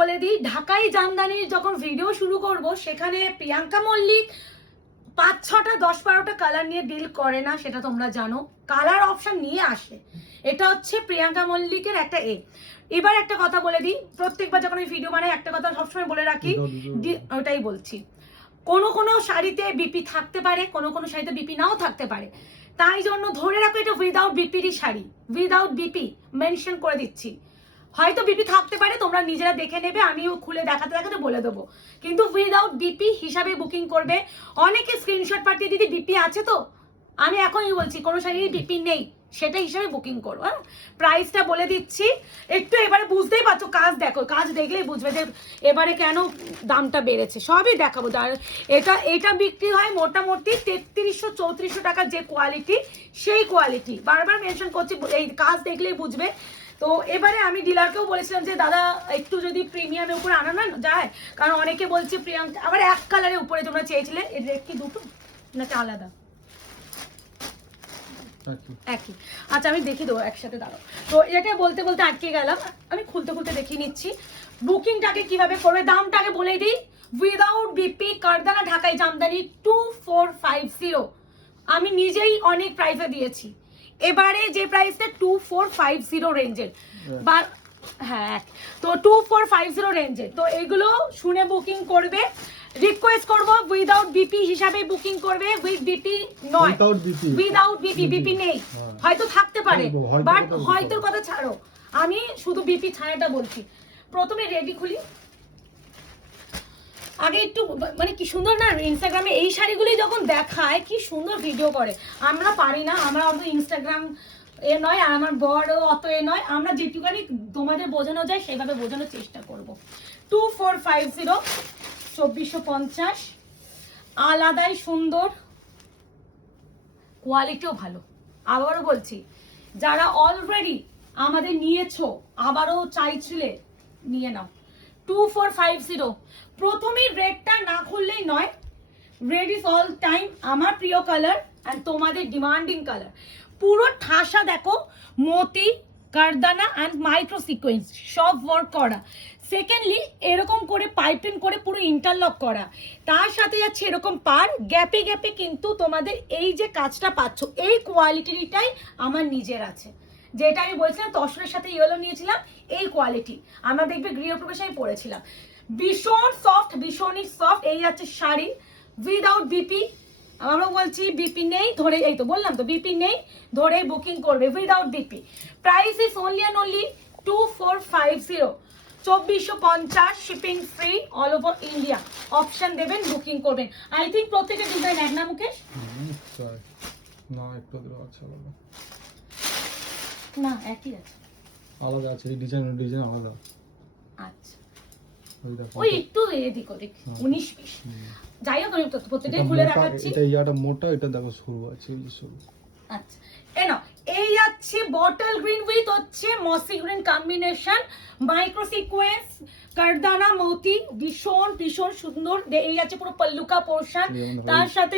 বলে দিই, ঢাকাই জামদানির যখন ভিডিও শুরু করব সেখানে প্রিয়াঙ্কা মল্লিক 5-6টা 10-12টা কালার নিয়ে ডিল করে না, সেটা তোমরা জানো। কালার অপশন নিয়ে আসে, এটা হচ্ছে প্রিয়াঙ্কা মল্লিকের একটা এবার একটা কথা বলে দিই, প্রত্যেকবার যখন আমি ভিডিও বানাই একটা কথা সবসময় বলে রাখি, ওটাই বলছি, কোনো শাড়িতে বিপি থাকতে পারে, কোনো শাড়িতে বিপি নাও থাকতে পারে, তাই জন্য ধরে রাখো এটা উইদাউট বিপিরই শাড়ি, উইদাউট বিপি মেনশন করে দিচ্ছি। হয়তো বিপি থাকতে পারে, তোমরা নিজেরা দেখে নেবে, আমিও খুলে দেখাতে বলে দেবো, কিন্তু উইদাউট বিপি হিসাবে বুকিং করবে। অনেকে স্ক্রিনশট পাঠিয়ে দিদি বিপি আছে তো, আমি এখনই বলছি কোনো শাড়ির বিপি নেই, সেটা হিসাবে বুকিং করো। হ্যাঁ, প্রাইসটা বলে দিচ্ছি, একটু এবারে বুঝতেই পারছো, কাজ দেখো, কাজ দেখলেই বুঝবে যে এবারে কেন দামটা বেড়েছে, সবই দেখাবো। এটা বিক্রি হয় মোটামুটি 3300-3400 টাকা, যে কোয়ালিটি সেই কোয়ালিটি, বারবার মেনশন করছি, এই কাজ দেখলেই বুঝবে। তো এবারে আমি ডিলারকেও বলেছিলাম যে দাদা একটু যদি প্রিমিয়ামের উপরে আনা যায়, কারণ অনেকে বলছে প্রিয়াঙ্কা, আবার এক কালারের উপরে তোমরা চেয়েছিলে, এর রেট কি দুটো নাকি আলাদা? একই। আচ্ছা আমি দেখি দেবো একসাথে, দাঁড়াও। তো এটা বলতে আটকে গেলাম, আমি খুলতে দেখিয়ে নিচ্ছি বুকিংটাকে কিভাবে করবে। দামটাকে বলে দিই, উইদাউট বিপি কারদানা ঢাকাই জামদানি 2450, আমি নিজেই অনেক প্রাইসে দিয়েছি, এবারে যে প্রাইসটা 2450 রেঞ্জের, বা হ্যাঁ তো 2450 রেঞ্জের, তো এগুলো শুনে বুকিং করবে। রিকোয়েস্ট করব উইদাউট বিপি হিসাবে বুকিং করবে, উইথ বিপি নয়, উইদাউট বিপি নেই, হয়তো থাকতে পারে, বাট হয়তো কথা ছাড়ো, আমি শুধু বিপি ছাড়াটা বলছি। প্রথমে রেডি খুলি, আগে একটু মানে কি সুন্দর না ইনস্টাগ্রামে এই শাড়িগুলি যখন দেখায়, কি সুন্দর ভিডিও করে। আমরা পারি না, আমরা অত ইনস্টাগ্রাম এ নয়, আর আমার বড় অত এ নয়, আমরা যেটুকানি তোমাদের বোঝানো যায় সেভাবে বোঝানোর চেষ্টা করব। 2450, 2450, আলাদাই সুন্দর, কোয়ালিটিও ভালো। আবারও বলছি, যারা অলরেডি আমাদের নিয়েছো, আবারও চাইছিলে নিয়ে নাও। 2450, প্রথমেই রেডটা না খুললেই নয়, রেড ইজ অল টাইম আমার প্রিয় কালার অ্যান্ড তোমাদের ডিমান্ডিং কালার। পুরো ঠাসা দেখো, মতি কারদানা অ্যান্ড মাইক্রো সিকোয়েন্স সব ওয়ার্ক করা। সেকেন্ডলি এরকম করে পাইপিং করে পুরো ইন্টারলক করা, তার সাথে যাচ্ছে এরকম পার গ্যাপে গ্যাপে, কিন্তু তোমাদের এই যে কাজটা পাচ্ছ, এই কোয়ালিটিটাই আমার নিজের আছে, যেটা আমি বলছিলাম তসরের সাথে ইয়েলো নিয়েছিলাম, এই কোয়ালিটি আমরা দেখবে গৃহপ্রবেশে আমি পরেছিলাম, ভীষণ সফট, ভীষণই সফট। এই আছে শাড়ি উইদাউট বিপি, আমরা বলছি বিপি নেই ধরে, এই তো বললাম তো বিপি নেই ধরে বুকিং করবে without BP. Price is only and only 2450, 2450, shipping free all over India. Option দেবেন, বুকিং করবেন। আই থিঙ্ক প্রত্যেকটা ডিজাইন এক না মুকেশ? না একটু আছে আলাদা, না একই আছে, আলাদা আছে, এই ডিজাইন আলাদা। আচ্ছা ওই একটু এদিক ওদিক 19-20, যাই হোক আমি প্রত্যেকটাই খুলে দেখাচ্ছি। এটা ইয়াটা মোটা, এটা দেখো সরু আছে, এই যে সরু। আচ্ছা এই যাচ্ছে বটল গ্রিন উইথ হচ্ছে মসি গ্রিন কম্বিনেশন, মাইক্রো সিকোয়েন্স কারদানা মতি, ভীষণ সুন্দর। এই যাচ্ছে পুরো পল্লুকা পোর্শন, তার সাথে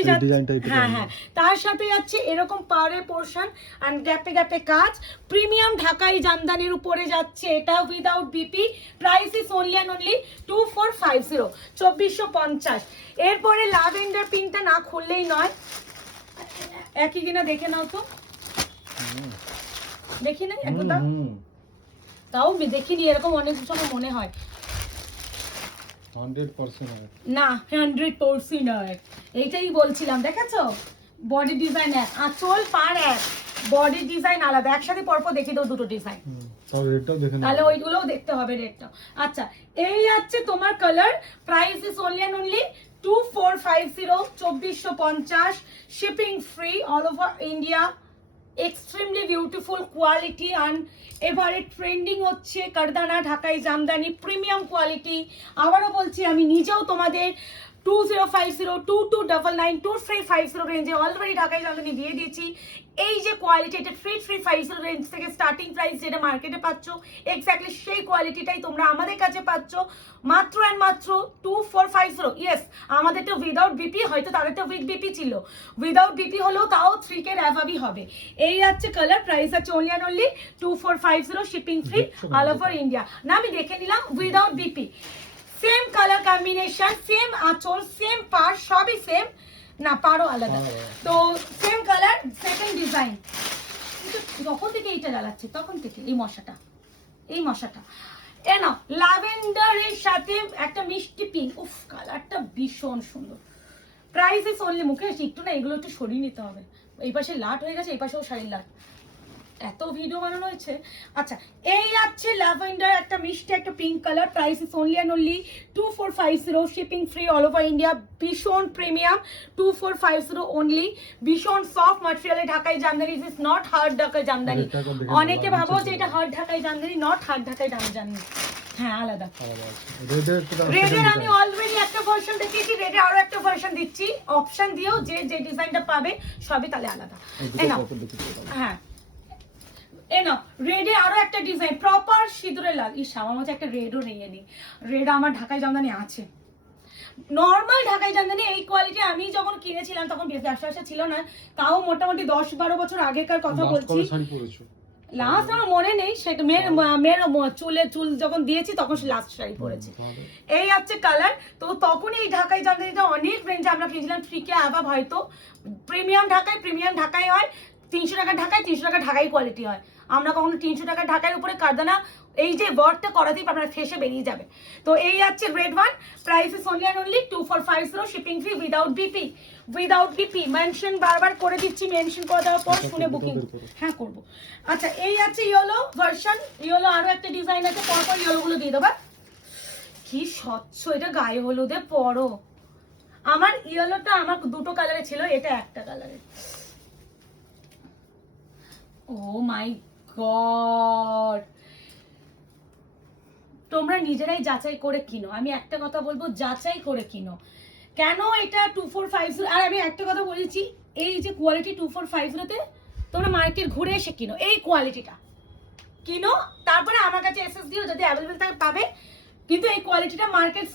হ্যাঁ তার সাথে যাচ্ছে এরকম পাড়ের পোর্শন এন্ড গ্যাপে গ্যাপে কাজ। প্রিমিয়াম ঢাকাই জামদানির উপরে যাচ্ছে এটা without BP. Price is only and only 2450, 2450। এরপরে ল্যাভেন্ডার পিঙ্কটা না খুললেই নয়, একই কিনা দেখে নাও তো, দেখি না একবার তাও দেখিনি, এরকম অনেক সময় মনে হয় 100% না 100% নয়, এইটাই বলছিলাম। দেখেছো বডি ডিজাইন এক, আঁচল পার এক, বডি ডিজাইন আলাদা, একসাথে পরপর দেখে দাও দুটো ডিজাইন, তাহলে ওইগুলোও দেখতে হবে রেটটা। আচ্ছা এই আছে তোমার colour, price is only and only 2450, 2450, shipping free all over India. Extremely beautiful quality and এবারে ট্রেন্ডিং হচ্ছে কারদানা ঢাকাই জামদানি প্রিমিয়াম কোয়ালিটি। আবারও বলছি, আমি নিজেও তোমাদের 2050 2299 2350 রেঞ্জে অলরেডি ঢাকায় জামদানি দিয়ে দিয়েছি। এই যে কোয়ালিটি, এটা 3350 রেঞ্জ থেকে স্টার্টিং প্রাইস যেটা মার্কেটে পাচ্ছ, এক্স্যাক্টলি সেই কোয়ালিটিটাই তোমরা আমাদের কাছে পাচ্ছ মাত্র অ্যান্ড মাত্র 2450। ইয়েস, আমাদেরটা উইদাউট বিপি, হয়তো তাদেরটা উইথ বিপি ছিল, উইদাউট বিপি হলেও তাও 3K অ্যাভাবই হবে। এই আছে কালার, প্রাইস আছে only and only 2450, shipping free all over India. না আমি দেখে নিলাম without BP, same colour combination, same আঁচল, সেম পার, সবই সেম, না পারও আলাদা, তো সেম কালার সেকেন্ড ডিজাইন। যখন থেকে এইটা জ্বালাচ্ছে তখন থেকে এই মশাটা এ না ল্যাভেন্ডারের সাথে একটা মিষ্টি পিঙ্ক, উফ কালারটা ভীষণ সুন্দর। প্রাইস ইস অনলি, মুকেশ একটু না এগুলো একটু সরিয়ে নিতে হবে, এই পাশে লাট হয়ে গেছে, এই পাশেও শাড়ির লাট, এত ভিডিও বানানো হয়েছে। আচ্ছা, এই আছে ল্যাভেন্ডার একটা মিষ্টি একটা pink colour, price is only and only 2450, shipping free all over India, ভীষণ প্রিমিয়াম 2450 অনলি, ভীষণ সফট ম্যাটেরিয়ালে ঢাকাই জামদানি, ইজ নট হার্ড ঢাকাই জামদানি। অনেকে ভাবো যে এটা হার্ড ঢাকাই জামদানি, নট হার্ড ঢাকাই জামদানি, হ্যাঁ আলাদা। রেডের আমি অলরেডি একটা ভার্সন দেখিয়েছি, রেডে আরো একটা ভার্সন দিচ্ছি, অপশন দিয়েও যে যে ডিজাইনটা পাবে সবই তাহলে আলাদা। হ্যাঁ এনো রেডে আরো একটা ডিজাইন, প্রপার সিঁদুরে লাল। ইস, আমার মধ্যে একটা রেডও নিয়ে নি, রেড আমার ঢাকাই জামদানি আছে, নর্মাল ঢাকাই জামদানি এই কোয়ালিটি আমি যখন কিনেছিলাম তখন ব্যবসা ছিল না, তাও মোটামুটি 10-12 বছর আগেকার কথা বলছি। লাস্ট আমার মনে নেই, সেটা মেয়ের চুল যখন দিয়েছি তখন সে লাস্ট শাড়ি পরেছে। এই হচ্ছে কালার, তো তখন এই ঢাকাই জামদানিটা অনেক রেঞ্জে আমরা কিনেছিলাম, 3K অ্যাভাব, হয়তো প্রিমিয়াম ঢাকাই হয় 300 টাকা ঢাকায়, 300 টাকা ঢাকাই কোয়ালিটি হয়। আমরা কখনো 300 টাকা ঢাকার উপরে কারদানা এই যে ওয়ার্কটা করাতেই আপনার ফেসে বেরিয়ে যাবে। তো এই আছে red one, price is only and only 2450, shipping free without BP. Mention বারবার করে দিচ্ছি, মেনশন করে দেওয়ার পর শুনে বুকিং হ্যাঁ করবো। আচ্ছা, এই আছে ইয়েলো ভার্সন, ইয়েলো আরো একটা ডিজাইন আছে, পরপর ইয়েলো গুলো দিয়ে দেবা, কি স্বচ্ছ, এটা গায়ে হলুদে পরো। আমার ইয়েলোটা আমার দুটো কালারে ছিল, এটা একটা কালারে। ও মাই গড, তোমরা নিজেরাই যাচাই করে কিনো, আমি একটা কথা বলবো, যাচাই করে কিনো। কেন এটা 2450, আর আমি একটা কথা বলেছি, এই যে কোয়ালিটি 2450 তোমরা মার্কেট ঘুরে এসে কিনো, এই কোয়ালিটিটা কিনো, তারপরে আমার কাছে এসএস দিও, যদি অ্যাভেলেবল থাকে পাবে, কিন্তু এই কোয়ালিটিটা মার্কেট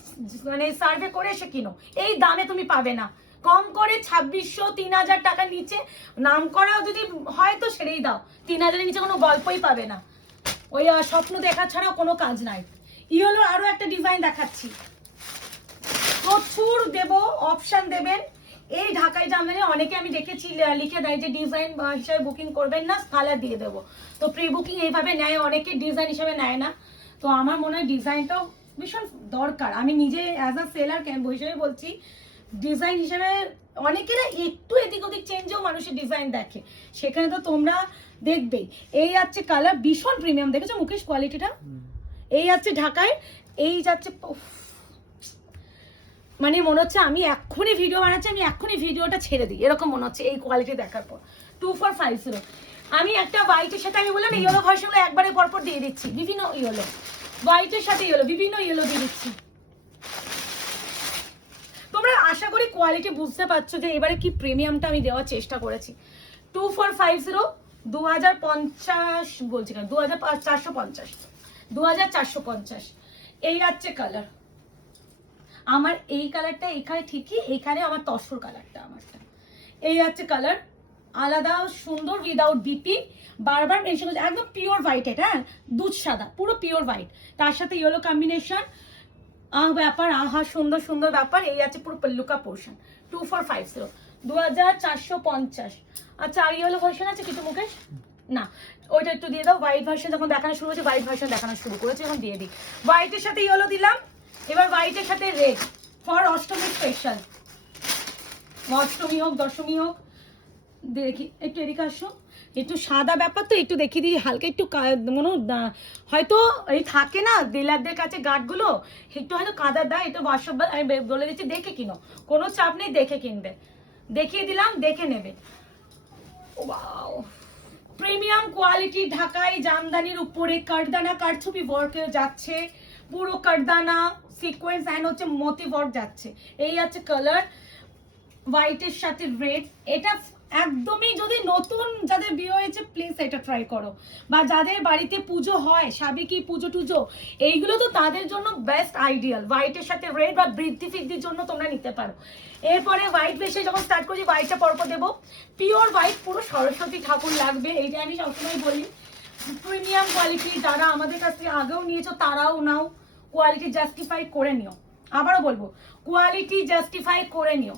মানে সার্ভে করে এসে কিনো, এই দামে তুমি পাবে না। কম করে 2600-3000 টাকার নিচে নাম করাও যদি হয় তো সেটাই দাও, 3000-এর নিচে কোনো গল্পই পাবে না, ওই স্বপ্ন দেখা ছাড়াও কোনো কাজ নাই। ইয়েলো আরো একটা ডিজাইন দেখাচ্ছি, প্রচুর দেব, অপশন দেবেন। এই ঢাকাই জামদানি অনেকে আমি দেখেছি লিখে দেয় যে ডিজাইন হিসাবে বুকিং করবেন না, কালার দিয়ে দেবো, তো প্রি বুকিং এইভাবে নেয়, অনেকে ডিজাইন হিসাবে নেয় না। তো আমার মনে হয় ডিজাইনটাও ভীষণ দরকার, আমি নিজে অ্যাজ আ সেলার হিসেবে বলছি, ডিজাইন হিসেবে অনেকেরা একটু এদিক ওদিক চেঞ্জেও মানুষের ডিজাইন দেখে, সেখানে তো তোমরা দেখবেই। এই আছে কালার, ভীষণ প্রিমিয়াম, দেখেছো মুকেশ কোয়ালিটিটা, এই আছে ঢাকায়, এই যাচ্ছে, মানে মনে হচ্ছে আমি এক্ষুনি ভিডিও বানাচ্ছি, আমি এক্ষুনি ভিডিওটা ছেড়ে দিই, এরকম মনে হচ্ছে এই কোয়ালিটি দেখার পর। 2450, আমি একটা হোয়াইটের সাথে, আমি বললাম ইয়েলো ভার্সনগুলো একবারে পরপর দিয়ে দিচ্ছি, বিভিন্ন ইয়েলো, হোয়াইটের সাথে ইয়েলো, বিভিন্ন ইয়েলো দিয়ে দিচ্ছি। তোমরা আশা করি কোয়ালিটি বুঝতে পারছো যে এবারে কি প্রিমিয়ামটা আমি দেওয়ার চেষ্টা করেছি। 2450, 2050 বলছি কেন, 2450, এই আছে কালার, আমার এই কালারটা এখানে ঠিকই, এখানে আমার তসর কালারটা আমারটা, এই আছে কালার আলাদা সুন্দর, উইদাউট বিপি, বারবার মেনশন করছি, একদম পিওর হোয়াইট, এটা হ্যাঁ দুধ সাদা, পুরো পিওর হোয়াইট, তার সাথে ইয়েলো কম্বিনেশন, ব্যাপার আহা সুন্দর সুন্দর ব্যাপার। এই আছে পুরো পল্লুকা পোর্শন, 2450, 2450। আচ্ছা, আর ইয়েলো ভার্সন আছে কিছু মুকেশ? না, ওইটা একটু দিয়ে দাও, হোয়াইট ভার্সন যখন দেখানো শুরু হয়েছে, হোয়াইট ভার্সন দেখানো শুরু করেছে, এখন দিয়ে দিই। হোয়াইটের সাথে ইয়েলো দিলাম, এবার হোয়াইটের সাথে red, for Ashtami special, Ashtami হোক দশমী হোক, দেখি একটু এদিকে আসো, একটু সাদা ব্যাপার তো একটু দেখিয়ে দিই, হালকা একটু মনে হয়তো এই থাকে না ডিলারদের কাছে গার্ডগুলো, একটু হয়তো কাদা দেয়, একটু হোয়াটসঅ্যাপ আমি বলে দিচ্ছি, দেখে কিনো, কোনো চাপ নেই, দেখে কিনবে, দেখিয়ে দিলাম, দেখে নেবে। ওয়াও, প্রিমিয়াম কোয়ালিটি ঢাকাই জামদানির উপরে কারদানা কারছুপি ওয়ার্কে যাচ্ছে, পুরো কারদানা সিকোয়েন্স অ্যান্ড হচ্ছে মোতি ওয়ার্ক যাচ্ছে। এই আছে কালার হোয়াইটের সাথে রেড। এটা একদমই যদি নতুন যাদের বিয়ে হয়েছে প্লিজ এটা ট্রাই করো, বা যাদের বাড়িতে পুজো হয় সাবেকি পুজো টুজো এইগুলো তো তাদের জন্য বেস্ট আইডিয়াল। হোয়াইটের সাথে রেড বা বৃদ্ধি ফিদ্ধির জন্য তোমরা নিতে পারো। এরপরে হোয়াইট বেশি যখন স্টার্ট করছি হোয়াইটটা পরপর দেবো। পিওর হোয়াইট, পুরো সরস্বতী ঠাকুর লাগবে, এইটা আমি সবসময় বলি। প্রিমিয়াম কোয়ালিটি, যারা আমাদের কাছ থেকে আগেও নিয়েছো তারাও নাও, কোয়ালিটি জাস্টিফাই করে নিও। আবারও বলবো কোয়ালিটি জাস্টিফাই করে নিও।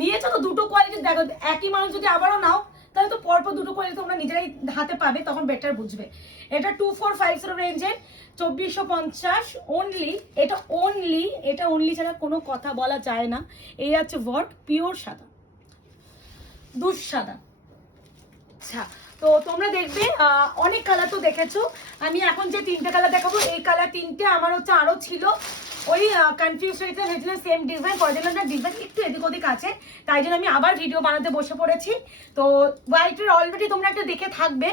নিয়েছো তো দুটো কোয়ালিটি দেখো, একই মানুষ যদি আবারও নাও তাহলে তো পরপর দুটো কোয়ালিটি তোমরা নিজেরাই হাতে পাবে, তখন বেটার বুঝবে। এটা 2450 রেঞ্জের 2450 অনলি। এটা অনলি ছাড়া কোনো কথা বলা যায় না। এই আছে ওয়ার্ক, পিওর সাদা, দুঃসাদা। আচ্ছা, তো তোমরা দেখবে অনেক কালার তো দেখেছো। আমি এখন যে তিনটে কালার দেখাবো এই কালার তিনটে আমার হচ্ছে আরো ছিল, ওই কনফিউজ হয়েছে, ভেবেছিলাম সেম ডিজাইন, পরে দেখলাম না ডিজাইন একটু এদিক ওদিক আছে, তাই জন্য আমি আবার ভিডিও বানাতে বসে পড়েছি। তো হোয়াইটের অলরেডি তোমরা একটা দেখে থাকবে,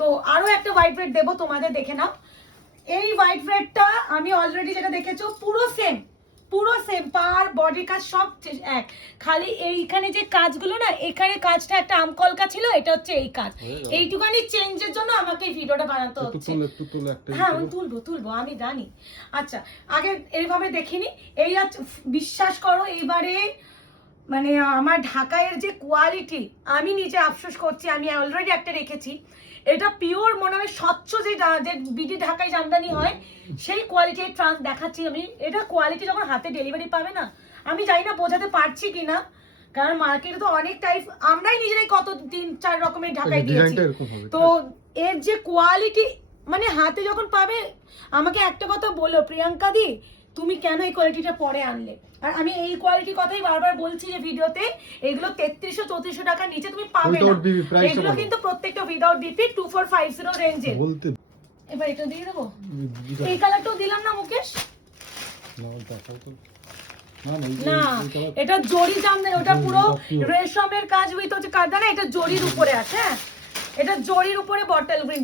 তো আরো একটা হোয়াইট রেড দেবো তোমাদের, দেখে নাও। এই হোয়াইট রেডটা আমি অলরেডি যেটা দেখেছো পুরো সেম পার বডির কাজ সব এক, খালি এইখানে যে কাজগুলো না, এখানে কাজটা একটা আমকলকা ছিল, এটা হচ্ছে এই কাজ, এইটুখানি চেঞ্জের জন্য আমাকে এই ভিডিওটা বানাতে হচ্ছে। হ্যাঁ আমি তুলবো আমি জানি। আচ্ছা, আগে এইভাবে দেখিনি। এই বিশ্বাস করো এইবারে মানে আমার ঢাকাইয়ের যে কোয়ালিটি, আমি নিজে আফসোস করছি, আমি অলরেডি একটা রেখেছি, এটা পিওর মনে হয় স্বচ্ছ যে বিডি ঢাকায় জামদানি হয় সেই কোয়ালিটির ট্রান্স দেখাচ্ছি আমি। এটা কোয়ালিটি যখন হাতে ডেলিভারি পাবে না, আমি জানি না বোঝাতে পারছি কিনা, কারণ মার্কেটে তো অনেক টাইপ, আমরাই নিজেরাই কত 3-4 রকমের ঢাকায় দিয়েছি। তো এর যে কোয়ালিটি মানে হাতে যখন পাবে, আমাকে একটা কথা বলো প্রিয়াঙ্কা দি, তুমি কেন এই কোয়ালিটিটা পরে আনলে? আর আমি এই কোয়ালিটির কথাই বারবার বলছি যে ভিডিওতে, এগুলো 3300-3400 টাকার নিচে তুমি পাবে না। এগুলো কিন্তু প্রত্যেকটা উইদাউট বিপি 2450 রেঞ্জে। এবার এটা দিয়ে দেবো, এই কালারটাও দিলাম না মুকেশ? না, এটা জরি জামদানি, ওটা পুরো রেশমের কাজ উইথ হচ্ছে কারদানা, এটা জরির উপরে আছে। হ্যাঁ, এটা জরির উপরে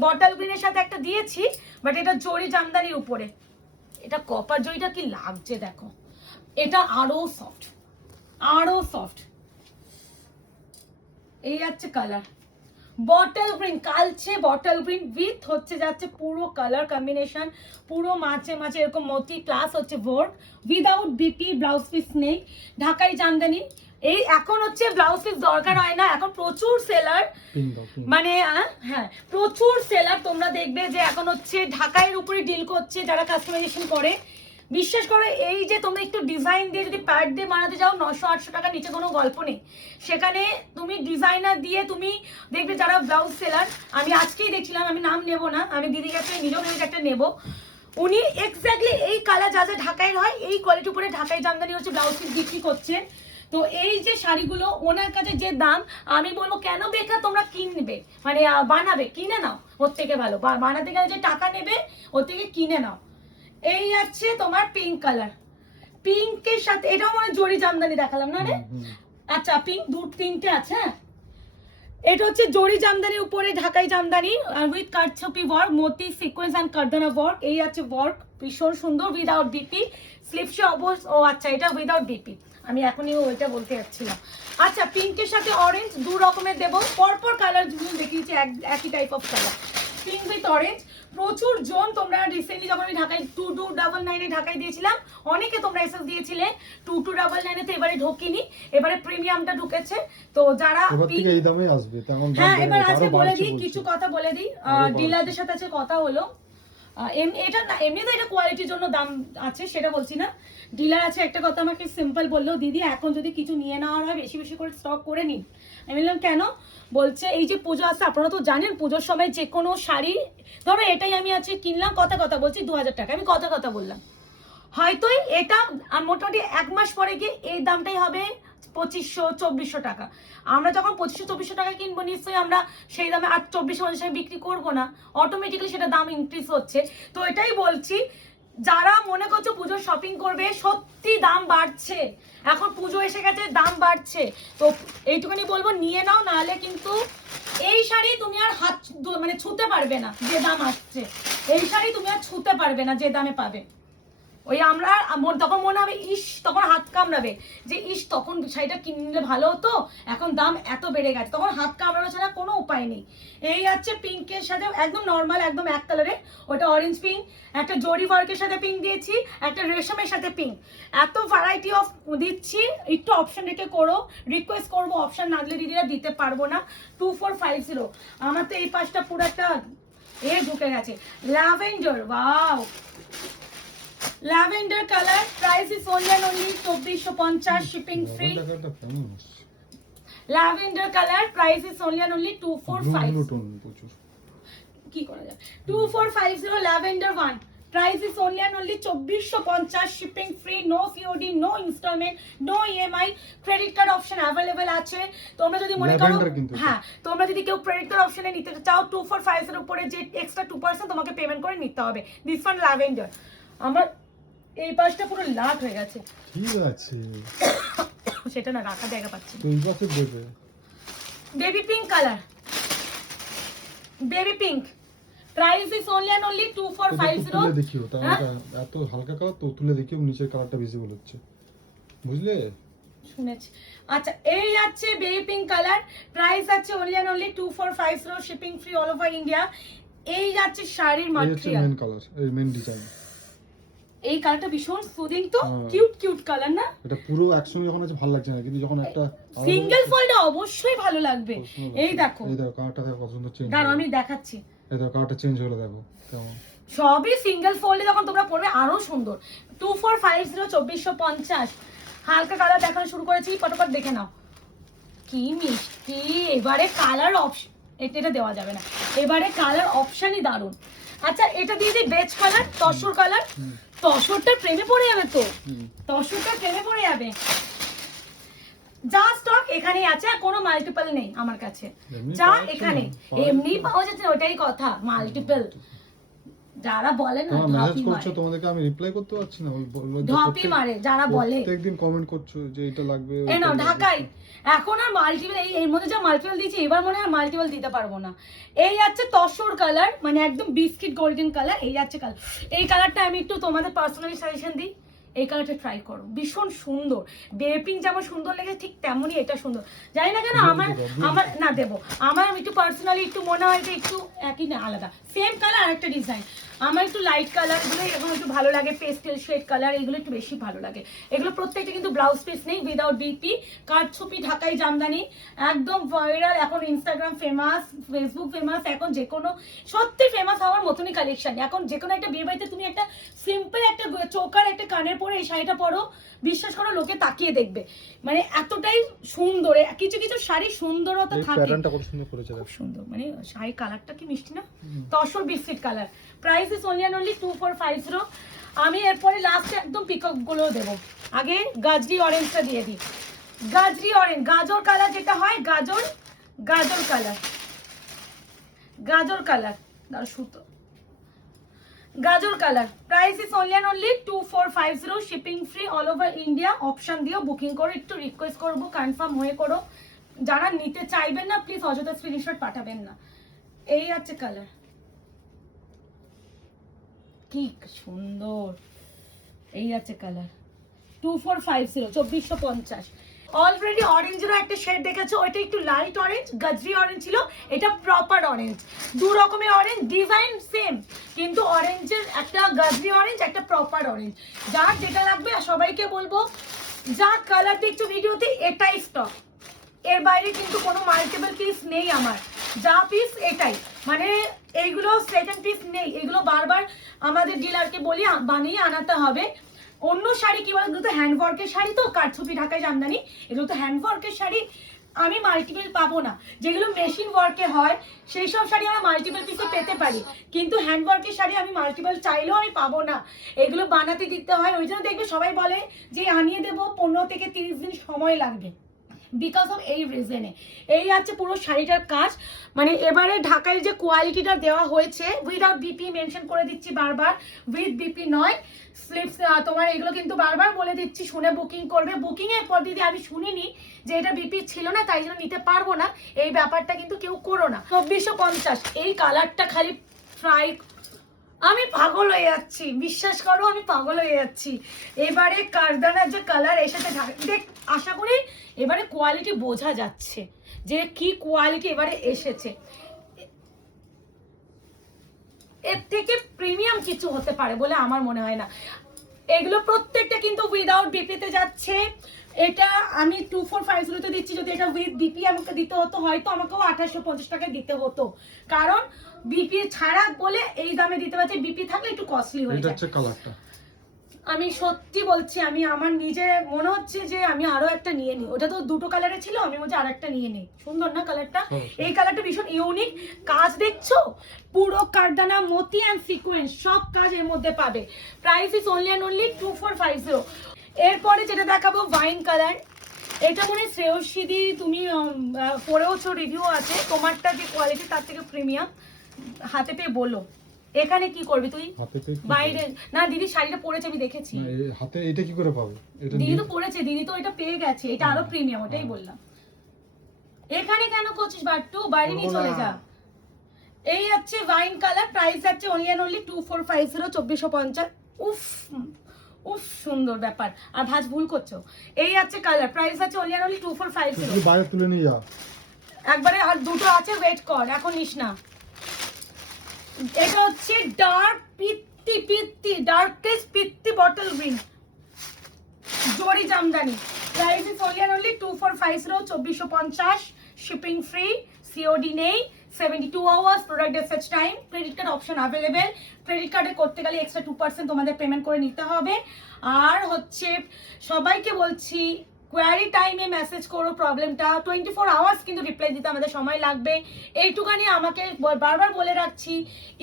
বটল গ্রিনের সাথে একটা দিয়েছি, বাট এটা জরি জামদানির উপরে। এটা কপার জরিটা কি লাগছে দেখো, এটা আরো সফট। এই যাচ্ছে কালার বটল গ্রিন, কালচে বটল গ্রিন উইথ হচ্ছে যাচ্ছে পুরো কালার কম্বিনেশন, পুরো মাঝে এরকম মতি প্লাস হচ্ছে work, without BP, blouse piece নেই, ঢাকাই জামদানি। এই এখন হচ্ছে ব্লাউজ পিস দরকার হয় না, এখন প্রচুর সেলার, মানে হ্যাঁ প্রচুর সেলার তোমরা দেখবে যে এখন হচ্ছে ঢাকাইয়ের উপরে ডিল করছে যারা কাস্টমাইজেশন করে। বিশ্বাস করো, এই যে তোমরা একটু ডিজাইন দিয়ে যদি প্যাড দিয়ে বানাতে যাও 900-800 টাকার নিচে কোনো গল্প নেই। সেখানে তুমি ডিজাইনার দিয়ে তুমি দেখবে যারা ব্লাউজ সেলার, আমি আজকেই দেখছিলাম, আমি নাম নেবো না, আমি দিদির কাছে নিজেও ভেবেছি একটা নেবো, উনি এক্স্যাক্টলি এই কালার যা ঢাকাইয়ের হয় এই কোয়ালিটির উপরে ঢাকাই জামদানি হচ্ছে ব্লাউজ পিস বিক্রি করছে। তো এই যে শাড়িগুলো ওনার কাছে যে দাম, আমি বলবো কেন বেকার তোমরা কিনবে, মানে বানাবে, কিনে নাও, ওর থেকে ভালো বানাতে গেলে যে টাকা নেবে ওর থেকে কিনে নাও। এই আছে তোমার পিঙ্ক কালার, পিঙ্কের সাথে এটাও মানে জরি জামদানি দেখালাম না রে? আচ্ছা, পিঙ্ক তিনটে আছে। এটা হচ্ছে জরি জামদানির উপরে ঢাকাই জামদানি উইথ কারচুপি ওয়ার্ক, মোতি সিকোয়েন্স এন্ড কারদানা ওয়ার্ক। এই আছে ওয়ার্ক ভীষণ সুন্দর, উইদাউট বিপি, স্লিপসে অবশ্য। ও আচ্ছা, এটা উইদাউট বিপি, আমি এখনই ওইটা বলতে যাচ্ছিলাম। আচ্ছা, পিঙ্কের সাথে অরেঞ্জ দু রকমের দেবো, পরপর কালার দেখিয়েছি একই type of colour, pink with orange. প্রচুর জন তোমরা রিসেন্টলি যখন আমি ঢাকায় 2299 ঢাকায় দিয়েছিলাম, অনেকে তোমরা এসএস দিয়েছিলে 2299 তে, এবারে ঢোকেনি, এবারে প্রিমিয়ামটা ঢুকেছে। তো যারা এই দামে আসবে তেমন দাম, হ্যাঁ এবার আজকে বলে দিই, কিছু কথা বলে দিই, ডিলারদের সাথে আছে কথা হলো। এটা না, এমনি তো এটা কোয়ালিটির জন্য দাম আছে সেটা বলছি না, ডিলার আছে একটা কথা আমাকে সিম্পল বললো, দিদি এখন যদি কিছু নিয়ে নেওয়ার হয় বেশি করে স্টক করে নিন। আমি বললাম কেন? বলছে এই যে পুজো আসছে, আপনারা তো জানেন পুজোর সময় যে কোনো শাড়ি, ধরো এটাই আমি আজকে কিনলাম, কথা বলছি 2000 টাকা, আমি কথা বললাম, হয়তো এটা মোটামুটি 1 মাস পরে গিয়ে এই দামটাই হবে 2500-2400 টাকা। আমরা যখন 2500-2400 টাকা কিনবো, নিশ্চয়ই আমরা সেই দামে আর 2450 বিক্রি করবো না, অটোমেটিক্যালি সেটা দাম ইনক্রিজ হচ্ছে। তো এটাই বলছি, যারা মনে করছো পুজোর শপিং করবে, সত্যি দাম বাড়ছে, এখন পুজো এসে গেছে, দাম বাড়ছে। তো এইটুকুনি বলবো নিয়ে নাও, নাহলে কিন্তু এই শাড়ি তুমি আর হাত মানে ছুতে পারবে না যে দাম আসছে, এই শাড়ি তুমি আর ছুতে পারবে না যে দামে পাবে। ওই আমরা তখন মনে হবে ইস, তখন হাত কামড়াবে যে ইস তখন শাড়িটা কিনলে ভালো হতো, এখন দাম এত বেড়ে গেছে, তখন হাত কামড়ানো ছাড়া কোনো উপায় নেই। এই হচ্ছে পিঙ্কের সাথে একদম নর্মাল একদম এক কালারে, ওটা অরেঞ্জ পিঙ্ক, একটা জরি ওয়ার্কের সাথে পিঙ্ক দিয়েছি, একটা রেশমের সাথে পিঙ্ক। এত ভ্যারাইটি অফ দিচ্ছি, একটু অপশন রেখে করো, রিকোয়েস্ট করবো, অপশন না দিলে দিদিরা দিতে পারবো না। 2450। আমার তো এই পাশটা পুরো একটা ঢুকে গেছে। Lavender, wow, lavender colour, price is only 2450, shipping free. Lavender colour, price is only 245। কি করা যায়, 2450 lavender 1, price is only 2450, shipping free, no COD, no installment, no EMI, credit card option available আছে। তোমরা যদি মনে করো, হ্যাঁ তোমরা যদি কেউ ক্রেডিট কার্ড অপশনে নিতে চাও 2450 এর উপরে যে এক্সট্রা 2% তোমাকে পেমেন্ট করে নিতে হবে। This one lavender. আমার এই পাশটা পুরো লাট হয়ে গেছে, ঠিক আছে সেটা না রাখা জায়গা পাচ্ছি। তো এই পাশে দেবে baby pink colour, baby pink, price is only 2450। তুলে দেখিও, তা এটা এত হালকা কালার তো তুলে দেখিও, নিচের কালারটা ভিজিবল হচ্ছে, বুঝলে? শুনেছি। আচ্ছা এই আছে বেবি পিঙ্ক কালার, প্রাইস আছে only 2450, shipping free all over India. এই যাচ্ছে শাড়ির এই হচ্ছে ম্যাটেরিয়াল, মেন কালার, এই মেন ডিজাইন। এই কালারটা ভীষণ সুদিং তো, কিউট কিউট কালার না? এটা পুরো একসঙ্গে যখন আছে ভালো লাগছে না, কিন্তু যখন একটা সিঙ্গেল ফোল্ডে অবশ্যই ভালো লাগবে। এই দেখো, এই দেখো কালারটা দেখো কত সুন্দর চেঞ্জ, দাঁড়াও আমি দেখাচ্ছি। এই দেখো কালারটা চেঞ্জ হলো, দেখো কেমন। সবই সিঙ্গেল ফোল্ডে যখন তোমরা পরবে আরো সুন্দর। 2450, 2450। হালকা কালার দেখানো শুরু করেছি, পটাপট দেখে নাও কি মিষ্টি। এবারে কালার অপশন, এটা দেওয়া যাবে না, এবারে কালার অপশনই দারুন। আচ্ছা এটা দিয়ে দিই বেজ কালার, তসর কালার। তসরটার প্রেমে পড়ে যাবে তো, তসরটার প্রেমে পড়ে যাবে। যা স্টক এখানেই আছে, আর কোনো মাল্টিপল নেই আমার কাছে, যা এখানে এমনি পাওয়া যাচ্ছে, ওটাই কথা, মাল্টিপল। যারা বলে না মেসেজ করছো, তোমাদেরকে আমি রিপ্লাই করতে পারছি না, ঢপি মারে যারা বলে, প্রত্যেকদিন কমেন্ট করছো যে এটা লাগবে, এই নাও ঢাকাই। এখন আর মাল্টিপল, এই মধ্যে যা মাল্টিপল দিয়েছি এবার মনে হয় মাল্টিপল দিতে পারবো না। এই আছে তসর কালার, মানে একদম বিস্কিট গোল্ডেন কালার। এই আছে কালার, এই কালারটা আমি একটু তোমাদের পার্সোনালি সাজেশন দিই, এই কালারটা ট্রাই করো, ভীষণ সুন্দর। বেপিং যেমন সুন্দর লেগেছে ঠিক তেমনই এটা সুন্দর। জানি না কেন আমার আমার না দেবো, আমার একটু পার্সোনালি একটু মনে হয় যে একটু একই না আলাদা, সেম কালার আরেকটা ডিজাইন। আমার একটু লাইট কালারগুলো এগুলো একটু ভালো লাগে, পেস্টেল শেড কালার এগুলো একটু বেশি ভালো লাগে। এগুলো প্রত্যেকটা কিন্তু ব্লাউজ পিস নেই, উইদাউট বিপি, কাঠছুপি ঢাকাই জামদানি, একদম ভাইরাল। এখন ইনস্টাগ্রাম ফেমাস, ফেসবুক ফেমাস, এখন যে কোনো সত্যি ফেমাস হওয়ার মতনই কালেকশন। এখন যে কোনো একটা বিয়ে বাড়িতে তুমি একটা সিম্পল একটা চোকার একটা কানের পরে এই শাড়িটা পরো, বিশ্বাস করো লোকে তাকিয়ে দেখবে, মানে এতটাই সুন্দর। কিছু কিছু শাড়ি সুন্দরতা থাকে, প্যাটার্নটা কত সুন্দর করেছে, খুব সুন্দর, মানে শাড়ি কালারটা কি মিষ্টি না, tussar biscuit colour. Price is only 2450। আমি এরপরে লাস্টে একদম পিকক গুলো দেবো, আগে গাজরি অরেঞ্জটা দিয়ে দিই। গাজরি অরেঞ্জ, গাজর কালার যেটা হয়, গাজর গাজর কালার, গাজর কালার, দাও সুতো, গাজর colour. Price is only 2450, shipping free all over India. Option দিও, বুকিং করো, একটু রিকোয়েস্ট করবো কনফার্ম হয়ে করো। যারা নিতে চাইবেন না প্লিজ অযথা স্ক্রিনশট পাঠাবেন না। এই আছে কালার, কি সুন্দর। এই আছে কালার 2450, 2450। অলরেডি অরেঞ্জেরও একটা শেড দেখেছো, ওইটা একটু লাইট অরেঞ্জ, গাজরি অরেঞ্জ ছিল, এটা প্রপার অরেঞ্জ। দু রকমের অরেঞ্জ, ডিজাইন সেম, কিন্তু অরেঞ্জের একটা গাজরি অরেঞ্জ, একটা প্রপার অরেঞ্জ। যার যেটা লাগবে, আর সবাইকে বলবো যা কালার দেখছো ভিডিওতে এটাই স্টক, এর বাইরে কিন্তু কোনো মাল্টিপল পিস নেই আমার, যা পিস এটাই, মানে এইগুলো সেকেন্ড পিস নেই, এগুলো বারবার আমাদের ডিলারকে বলি বানিয়ে আনাতে হবে। অন্য শাড়ি কি বলতো, তো হ্যান্ডওয়ার্কের শাড়ি তো, কাঠছুপি ঢাকায় জামদানি, এগুলো তো হ্যান্ডওয়ার্কের শাড়ি, আমি মাল্টিপল পাবো না। যেগুলো মেশিন ওয়ার্কে হয় সেই সব শাড়ি আমরা মাল্টিপল পিসে পেতে পারি, কিন্তু হ্যান্ডওয়ার্কের শাড়ি আমি মাল্টিপল চাইলেও আমি পাবো না, এগুলো বানাতে দিতে হয়। ওই জন্য দেখবে সবাই বলে যে আনিয়ে দেবো, 15 থেকে 30 দিন সময় লাগবে, বিকজ অফ এই রিজনে। এই আছে পুরো শাড়িটার কাজ, মানে এবারে ঢাকায় যে কোয়ালিটিটা দেওয়া হয়েছে, উইদাউট বিপি মেনশন করে দিচ্ছি বারবার, উইথ বিপি নয়। স্লিপস তোমার এগুলো কিন্তু বারবার বলে দিচ্ছি, শুনে বুকিং করবে। বুকিং এর পর দিদি আমি শুনিনি যে এটা বিপি ছিল না তাই জন্য নিতে পারবো না, এই ব্যাপারটা কিন্তু কেউ করো না। 2450। এই কালারটা খালি ফ্রাই আমি পাগল হয়ে যাচ্ছি, বিশ্বাস করো আমি পাগল হয়ে যাচ্ছি। এবারে কারদানার যে কালার এসেছে দেখ, আশা করি এবারে কোয়ালিটি বোঝা যাচ্ছে যে কি কোয়ালিটি এবারে এসেছে। এর থেকে প্রিমিয়াম কিছু হতে পারে বলে আমার মনে হয় না। এগুলো প্রত্যেকটা কিন্তু উইদাউট বিপিতে যাচ্ছে। এটা আমি 2450 তে দিচ্ছি, যদি এটা উইথ বিপি আমাকে দিতে হতো হয়তো আমাকেও 2850 টাকায় দিতে হতো, কারণ বিপি ছাড়া বলে এই দামে দিতে পারছি, বিপি থাকলে একটু কস্টলি হয়ে এটা যায়। হচ্ছে কালারটা। আমি সত্যি বলছি, আমি আমার নিজে মনে হচ্ছে যে আমি আরো একটা নিয়ে নিই। ওটা তো দুটো কালারে ছিল, আমি বলছি আর একটা নিয়ে নিই। সুন্দর না কালারটা? এই কালারটা ভীষণ ইউনিক। কাজ দেখছো, পুরো কারদানা মোতি অ্যান্ড সিকোয়েন্স সব কাজ এর মধ্যে পাবে। Price is only and only 2450। এরপরে যেটা দেখাবো ওয়াইন কালার। এটা মনে হয় শ্রেয়সীদি তুমি পরেওছো, রিভিউ আছে তোমারটা যে কোয়ালিটি তার থেকে প্রিমিয়াম। হাতে পেয়ে বলো এখানে কি করবি তুই? হাতে পেয়ে কি বাইরে না, দিদি শাড়িটা পরেছে আমি দেখেছি। না, হাতে এটা কি করে পাবে? এটা দিদি তো পরেছে, দিদি তো এটা পেয়ে গেছে, এটা আরো প্রিমিয়াম, ওটাই বললাম। এখানে কেন করছিস বাট্টু, বাইরে নিয়ে চলে যা। এই হচ্ছে ওয়াইন কালার, প্রাইস যাচ্ছে অনলি এন্ড অনলি 2450, 2450। উফ উফ সুন্দর ব্যাপার। আর ভাজ ভুল করছো। এই হচ্ছে কালার, প্রাইস আছে অনলি এন্ড অনলি 2450। তুই বাইরে তুলে নিয়ে যা একবারে, আর দুটো আছে, ওয়েট কর, এখন নিস না। এটা হচ্ছে ডার্ক পিত্তি ডার্কেস্ট পিত্তি bottle green zari jamdani. Price is only and only 2450, 2450, shipping free, COD নেই, 72 hours product dispatch time. Credit card option available. Credit কার্ডে করতে গেলে এক্সট্রা 2% তোমাদের পেমেন্ট করে নিতে হবে। আর হচ্ছে সবাইকে বলছি, কোয়ারি টাইমে মেসেজ করো প্রবলেমটা, 24 আওয়ার্স কিন্তু রিপ্লাই দিতে আমাদের সময় লাগবে। এইটুখানি আমাকে বারবার বলে রাখছি,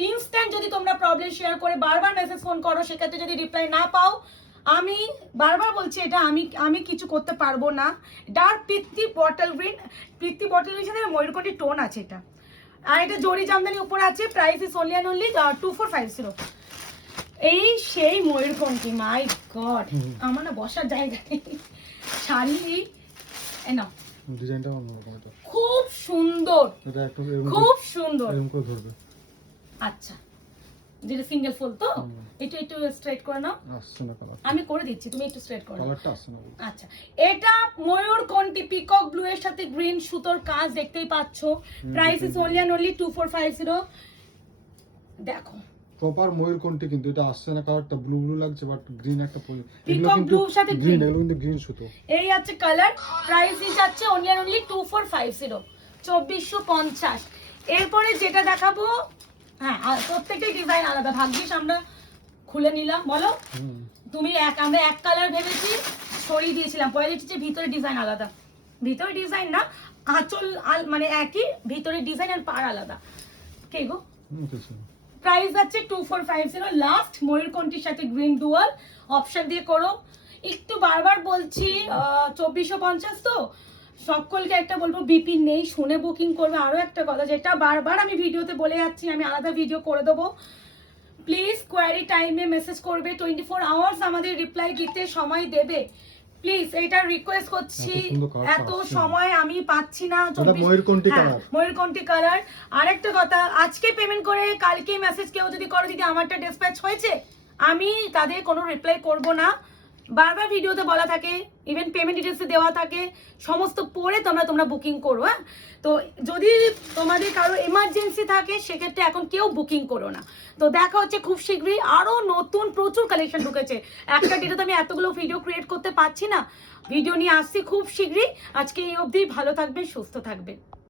ইনস্ট্যান্ট যদি তোমরা প্রবলেম শেয়ার করে বারবার মেসেজ ফোন করো, সেক্ষেত্রে যদি রিপ্লাই না পাও, আমি বারবার বলছি এটা আমি কিছু করতে পারবো না। ডার্ক পিত্তি বটল গ্রিন, পিত্তি বটল গ্রিন সাথে ময়ূরকণ্ঠী টোন আছে এটা। আর এটা জরি জামদানি উপরে আছে। Price is only and only 2450। এই সেই ময়ূরকণ্ঠী, মাই গড, আমার না বসার জায়গা নেই। শাড়ি না, ডিজাইনটা অন্যরকম। এটা খুব সুন্দর, এটা একটু খুব সুন্দর। এরকম করে ধরবে। আচ্ছা, যেটা সিঙ্গেল ফুল তো, একটু একটু স্ট্রেট করে নাও। আসছে না কালার, আমি করে দিচ্ছি, তুমি একটু স্ট্রেট করো। কালারটা আসছে না। আচ্ছা, এটা ময়ূরকণ্ঠী পিকক ব্লু এর সাথে গ্রিন সুতোর কাজ দেখতেই পাচ্ছো। Price is only and only 2450। দেখো প্রপার ময়ূরকণ্ঠী, কিন্তু এটা আসছে না কালারটা, ব্লু ব্লু লাগছে, বাট গ্রিন একটা পিকক ব্লুর সাথে গ্রিন, এগুলো কিন্তু গ্রিন সুতো। এই আছে কালার। প্রাইস ইজ আছে অনলি অ্যান্ড অনলি 2450, 2450। এরপরে যেটা দেখাবো, হ্যাঁ প্রত্যেকটাই ডিজাইন আলাদা, ভাগ্যিস আমরা খুলে নিলাম। বলো তুমি, আমরা এক কালার ভেবেছি, সরিয়ে দিয়েছিলাম, পরে দেখছি যে ভিতরে ডিজাইন আলাদা। ভিতরে ডিজাইন না, আঁচল মানে একই, ভিতরে ডিজাইন আর পাড় আলাদা। কে গো? প্রাইস আছে 2450। লাস্ট ময়ূরকণ্ঠীর সাথে গ্রিন ডুয়াল অপশন দিয়ে করো। একটু বারবার বলছি 2450 তো, সকলকে একটা বলবো, বিপি নেই, শুনে বুকিং করবে। আরো একটা কথা যেটা বারবার আমি ভিডিওতে বলে যাচ্ছি, আমি আলাদা ভিডিও করে দেবো, প্লিজ কোয়ারি টাইমে মেসেজ করবে, 24 আওয়ার্স আমাদের রিপ্লাই দিতে সময় দেবে। প্লিজ এটা রিকোয়েস্ট করছি, এত সময় আমি পাচ্ছি না। ময়ূরকণ্ঠী কালার। আরেকটা কথা, আজকে পেমেন্ট করে কালকে মেসেজ কেউ যদি করো দিদি আমারটা ডিসপ্যাচ হয়েছে, আমি তাদের কোনো রিপ্লাই করব না। বারবার ভিডিওতে বলা থাকে, ইভেন পেমেন্ট ডিটেলসে দেওয়া থাকে, সমস্ত পড়ে তোমরা বুকিং করো। হ্যাঁ, তো যদি তোমাদের কারো এমার্জেন্সি থাকে সেক্ষেত্রে এখন কেউ বুকিং করো না। তো দেখা হচ্ছে খুব শীঘ্রই, আরো নতুন প্রচুর কালেকশন ঢুকেছে। একটা ডেটে তো আমি এতগুলো ভিডিও ক্রিয়েট করতে পারছি না, ভিডিও নিয়ে আসছি খুব শীঘ্রই। আজকে এই অবধি, ভালো থাকবেন, সুস্থ থাকবেন।